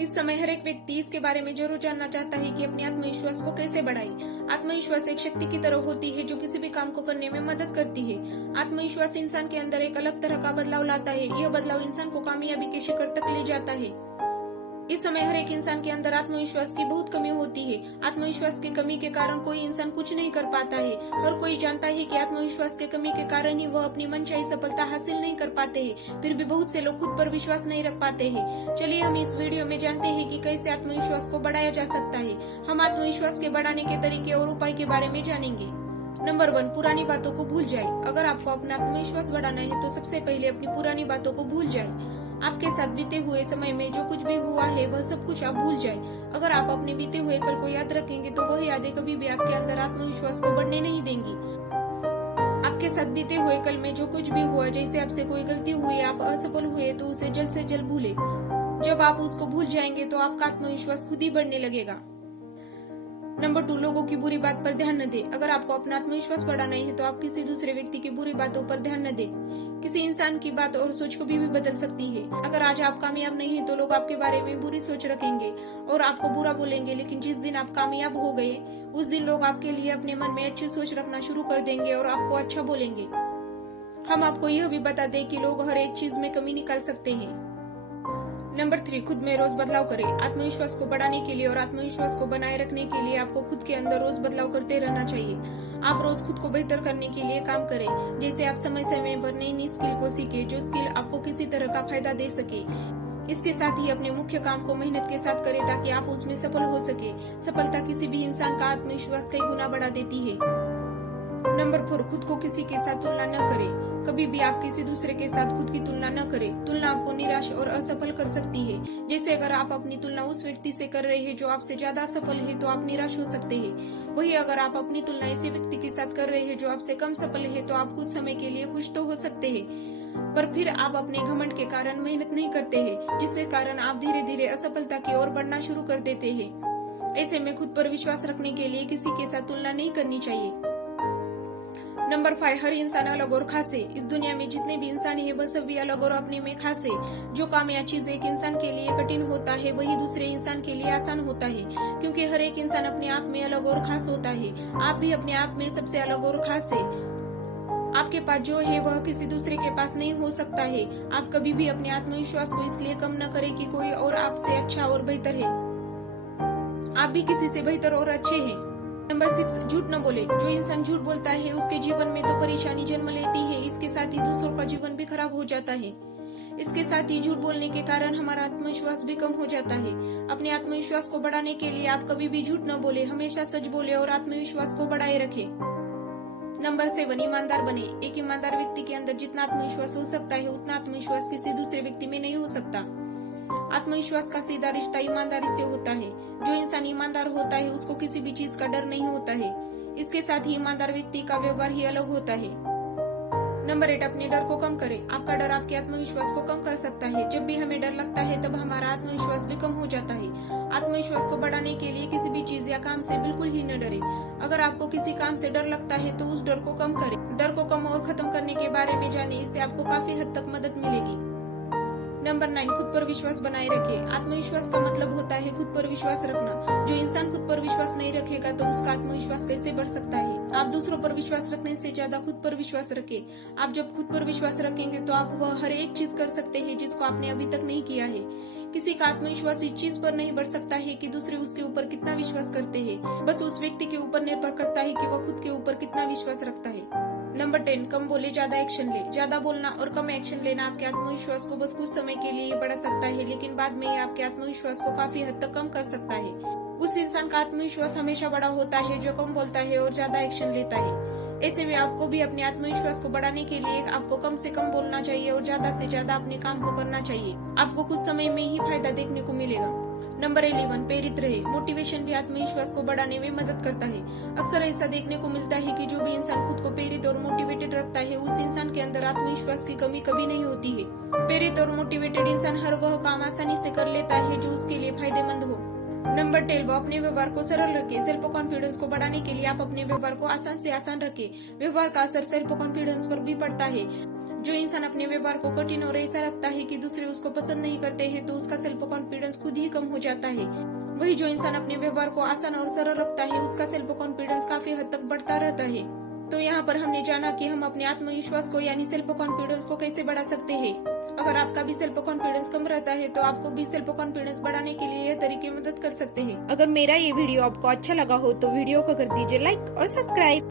इस समय हर एक व्यक्ति इसके बारे में जरूर जानना चाहता है कि अपने आत्मविश्वास को कैसे बढ़ाए। आत्मविश्वास एक शक्ति की तरह होती है जो किसी भी काम को करने में मदद करती है। आत्मविश्वास इंसान के अंदर एक अलग तरह का बदलाव लाता है। यह बदलाव इंसान को कामयाबी के शिखर तक ले जाता है। इस समय हर एक इंसान के अंदर आत्मविश्वास की बहुत कमी होती है। आत्मविश्वास की कमी के कारण कोई इंसान कुछ नहीं कर पाता है। हर कोई जानता है कि आत्मविश्वास की कमी के कारण ही वह अपनी मनचाही सफलता हासिल नहीं कर पाते हैं। फिर भी बहुत से लोग खुद पर विश्वास नहीं रख पाते हैं। चलिए हम इस वीडियो में जानते हैं कि कैसे आत्मविश्वास को बढ़ाया जा सकता है। हम आत्मविश्वास के बढ़ाने के तरीके और उपाय के बारे में जानेंगे। नंबर 1, पुरानी बातों को भूल जाए। अगर आपको अपना आत्मविश्वास बढ़ाना है तो सबसे पहले अपनी पुरानी बातों को भूल जाए। आपके साथ बीते हुए समय में जो कुछ भी हुआ है वह सब कुछ आप भूल जाए। अगर आप अपने बीते हुए कल को याद रखेंगे तो वह यादें कभी भी आपके अंदर आत्मविश्वास को बढ़ने नहीं देंगी। आपके साथ बीते हुए कल में जो कुछ भी हुआ, जैसे आपसे कोई गलती हुई, आप असफल हुए, तो उसे जल्द से जल्द भूले। जब आप उसको भूल जाएंगे तो आपका आत्मविश्वास खुद ही बढ़ने लगेगा। नंबर 2, लोगों की बुरी बात पर ध्यान न दे। अगर आपको अपना आत्मविश्वास बढ़ाना है तो आप किसी दूसरे व्यक्ति की बुरी बातों पर ध्यान न दे। किसी इंसान की बात और सोच को भी बदल सकती है। अगर आज आप कामयाब नहीं है तो लोग आपके बारे में बुरी सोच रखेंगे और आपको बुरा बोलेंगे, लेकिन जिस दिन आप कामयाब हो गए उस दिन लोग आपके लिए अपने मन में अच्छी सोच रखना शुरू कर देंगे और आपको अच्छा बोलेंगे। हम आपको यह भी बता दें कि लोग हर एक चीज में कमी निकाल सकते हैं। नंबर 3, खुद में रोज बदलाव करें। आत्मविश्वास को बढ़ाने के लिए और आत्मविश्वास को बनाए रखने के लिए आपको खुद के अंदर रोज बदलाव करते रहना चाहिए। आप रोज खुद को बेहतर करने के लिए काम करें। जैसे आप समय समय पर नई नई स्किल को सीखें जो स्किल आपको किसी तरह का फायदा दे सके। इसके साथ ही अपने मुख्य काम को मेहनत के साथ करें ताकि आप उसमें सफल हो सके। सफलता किसी भी इंसान का आत्मविश्वास कई गुना बढ़ा देती है। नंबर 4, खुद को किसी के साथ तुलना न करें। कभी भी आप किसी दूसरे के साथ खुद की तुलना न करें। तुलना आपको निराश और असफल कर सकती है। जैसे अगर आप अपनी तुलना उस व्यक्ति से कर रहे हैं जो आपसे ज्यादा सफल है तो आप निराश हो सकते हैं। वही अगर आप अपनी तुलना ऐसे व्यक्ति के साथ कर रहे हैं जो आपसे कम सफल है तो आप कुछ समय के लिए खुश तो हो सकते हैं, पर फिर आप अपने घमंड के कारण मेहनत नहीं करते हैं, जिसके कारण आप धीरे धीरे असफलता की ओर बढ़ना शुरू कर देते हैं। ऐसे में खुद पर विश्वास रखने के लिए किसी के साथ तुलना नहीं करनी चाहिए। नंबर 5, हर इंसान अलग और खास है। इस दुनिया में जितने भी इंसान है वह सभी अलग और अपने में खास है। जो काम या चीज एक इंसान के लिए कठिन होता है वही दूसरे इंसान के लिए आसान होता है, क्योंकि हर एक इंसान अपने आप में अलग और खास होता है। आप भी अपने आप में सबसे अलग और खास है। आपके पास जो है वह किसी दूसरे के पास नहीं हो सकता है। आप कभी भी अपने आत्मविश्वास को इसलिए कम न करें कि कोई और आपसे अच्छा और बेहतर है। आप भी किसी से बेहतर और अच्छे हैं। नंबर 6, झूठ न बोले। जो इंसान झूठ बोलता है उसके जीवन में तो परेशानी जन्म लेती है, इसके साथ ही दूसरों का जीवन भी खराब हो जाता है। इसके साथ ही झूठ बोलने के कारण हमारा आत्मविश्वास भी कम हो जाता है। अपने आत्मविश्वास को बढ़ाने के लिए आप कभी भी झूठ न बोले, हमेशा सच बोले और आत्मविश्वास को बढ़ाए रखें। नंबर 7, ईमानदार बने। एक ईमानदार व्यक्ति के अंदर जितना आत्मविश्वास हो सकता है उतना आत्मविश्वास किसी दूसरे व्यक्ति में नहीं हो सकता। आत्मविश्वास का सीधा रिश्ता ईमानदारी से होता है। जो इंसान ईमानदार होता है उसको किसी भी चीज का डर नहीं होता है। इसके साथ ही ईमानदार व्यक्ति का व्यवहार ही अलग होता है। नंबर 8, अपने डर को कम करें। आपका डर आपके आत्मविश्वास को कम कर सकता है। जब भी हमें डर लगता है तब हमारा आत्मविश्वास भी कम हो जाता है। आत्मविश्वास को बढ़ाने के लिए किसी भी चीज या काम से बिल्कुल ही न डरे। अगर आपको किसी काम से डर लगता है तो उस डर को कम करें। डर को कम और खत्म करने के बारे में जाने, इससे आपको काफी हद तक मदद मिलेगी। नंबर 9, खुद पर विश्वास बनाए रखें। आत्मविश्वास का मतलब होता है खुद पर विश्वास रखना। जो इंसान खुद पर विश्वास नहीं रखेगा तो उसका आत्मविश्वास कैसे बढ़ सकता है। आप दूसरों पर विश्वास रखने से ज्यादा खुद पर विश्वास रखें। आप जब खुद पर विश्वास रखेंगे तो आप वह हर एक चीज कर सकते हैं जिसको आपने अभी तक नहीं किया है। किसी का आत्मविश्वास इस चीज पर नहीं बढ़ सकता है कि दूसरे उसके ऊपर कितना विश्वास करते हैं। बस उस व्यक्ति के ऊपर निर्भर करता है कि वह खुद के ऊपर कितना विश्वास रखता है। नंबर 10, कम बोले ज्यादा एक्शन ले। ज्यादा बोलना और कम एक्शन लेना आपके आत्मविश्वास को बस कुछ समय के लिए बढ़ा सकता है, लेकिन बाद में ये आपके आत्मविश्वास को काफी हद तक कम कर सकता है। उस इंसान का आत्मविश्वास हमेशा बड़ा होता है जो कम बोलता है और ज्यादा एक्शन लेता है। ऐसे में आपको भी अपने आत्मविश्वास को बढ़ाने के लिए आपको कम से कम बोलना चाहिए और ज्यादा से ज्यादा अपने काम को करना चाहिए। आपको कुछ समय में ही फायदा देखने को मिलेगा। नंबर 11, प्रेरित रहे। मोटिवेशन भी आत्मविश्वास को बढ़ाने में मदद करता है। अक्सर ऐसा देखने को मिलता है कि जो भी इंसान खुद को प्रेरित और मोटिवेटेड रखता है उस इंसान के अंदर आत्मविश्वास की कमी कभी नहीं होती है। प्रेरित और मोटिवेटेड इंसान हर वह काम आसानी से कर लेता है जो उसके लिए फायदेमंद हो। नंबर 12, अपने व्यवहार को सरल रखें। सेल्फ कॉन्फिडेंस को बढ़ाने के लिए आप अपने व्यवहार को आसान से आसान रखें। व्यवहार का असर सेल्फ कॉन्फिडेंस पर भी पड़ता है। जो इंसान अपने व्यवहार को कठिन और ऐसा रखता है कि दूसरे उसको पसंद नहीं करते हैं, तो उसका सेल्फ कॉन्फिडेंस खुद ही कम हो जाता है। वही जो इंसान अपने व्यवहार को आसान और सरल रखता है, उसका सेल्फ कॉन्फिडेंस काफी हद तक बढ़ता रहता है। तो यहाँ पर हमने जाना कि हम अपने आत्मविश्वास को यानी सेल्फ कॉन्फिडेंस को कैसे बढ़ा सकते हैं। अगर आपका भी सेल्फ कॉन्फिडेंस कम रहता है तो आपको भी सेल्फ कॉन्फिडेंस बढ़ाने के लिए यह तरीके मदद कर सकते हैं। अगर मेरा ये वीडियो आपको अच्छा लगा हो तो वीडियो को कर दीजिए लाइक और सब्सक्राइब।